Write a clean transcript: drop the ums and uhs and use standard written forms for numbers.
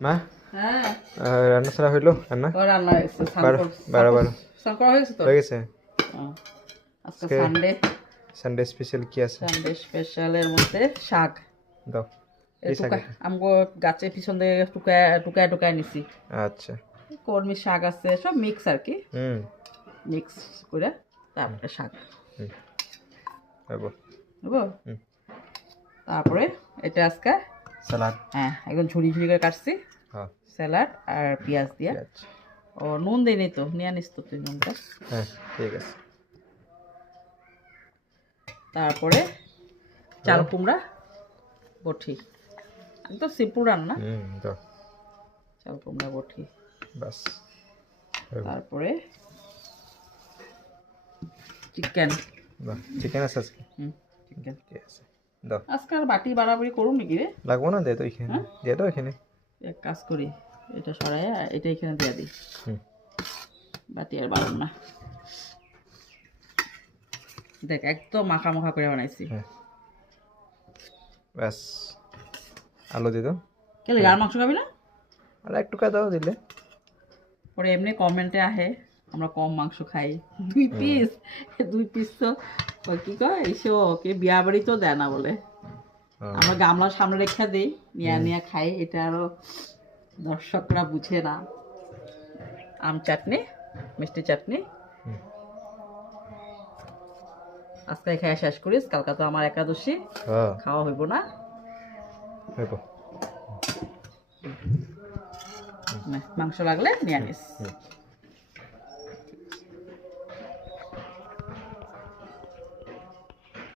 মা হ্যাঁ রান্না ছাড়া হইলো রান্না ও রান্না হয়েছে বারো সানকর হয়ে গেছে তো হয়ে গেছে আজকে সানডে সানডে স্পেশাল কি আছে সানডে স্পেশালের মধ্যে শাক দাও কি শাক এটা? আমগো গাছের পিছন থেকে টুকায় টুকায় টুকায় নিছি আচ্ছা কলমি শাক আছে সব মিক্স আর কি হুম মিক্স করে তারপরে শাক হবো বুঝবো তারপরে এটা আজকে সালাদ হ্যাঁ একদম ঝুড়ি ঝুড়ি করে কাটছি হ্যাঁ স্যালাড আর পেঁয়াজ দিয়ে পেঁয়াজ। ও নুন দিইনি তো নিয়ে আনিস তো তুই নুনটা হ্যাঁ ঠিক আছে তারপরে চাল কুমড়া বটি একদম সিম্পল রান্না দাও চাল কুমড়া বটি বাস তারপরে চিকেন বাহ চিকেন আছে আজকে চিকেন ঠিক আছে দাও আজকে আর বাটি বাড়াবাড়ি করুন নাকি রে লাগবো না দে তো এখানে দিয়ে দাও এখানে এক কাজ করি এটা সরাই এটা এখানে দিয়ে দিই বাটি আর বাড়ান না দেখ একদম মাখা মাখা করে বানাইছি ব্যাস আলু দিয়ে দাও কেলে আর মাংস খাবি না আর একটু কা দাও দিলে পরে এমনি কমেন্টে আহে আমরা কম মাংস খাই 2 পিস তো ওই কি কয় এসো ওকে বিয়া বাড়ি তো দেয় না বলে আমরা গামলার সামনে রেখে দিই নিয়ে নিয়ে খাই এটা আরো দর্শকরা বুঝে না আম চাটনি মিষ্টি চাটনি আজকে খাই শেষ করিস কালকে তো আমার একাদশী খাওয়া হইব না হইব মাংস লাগলে নিয়ে আনিস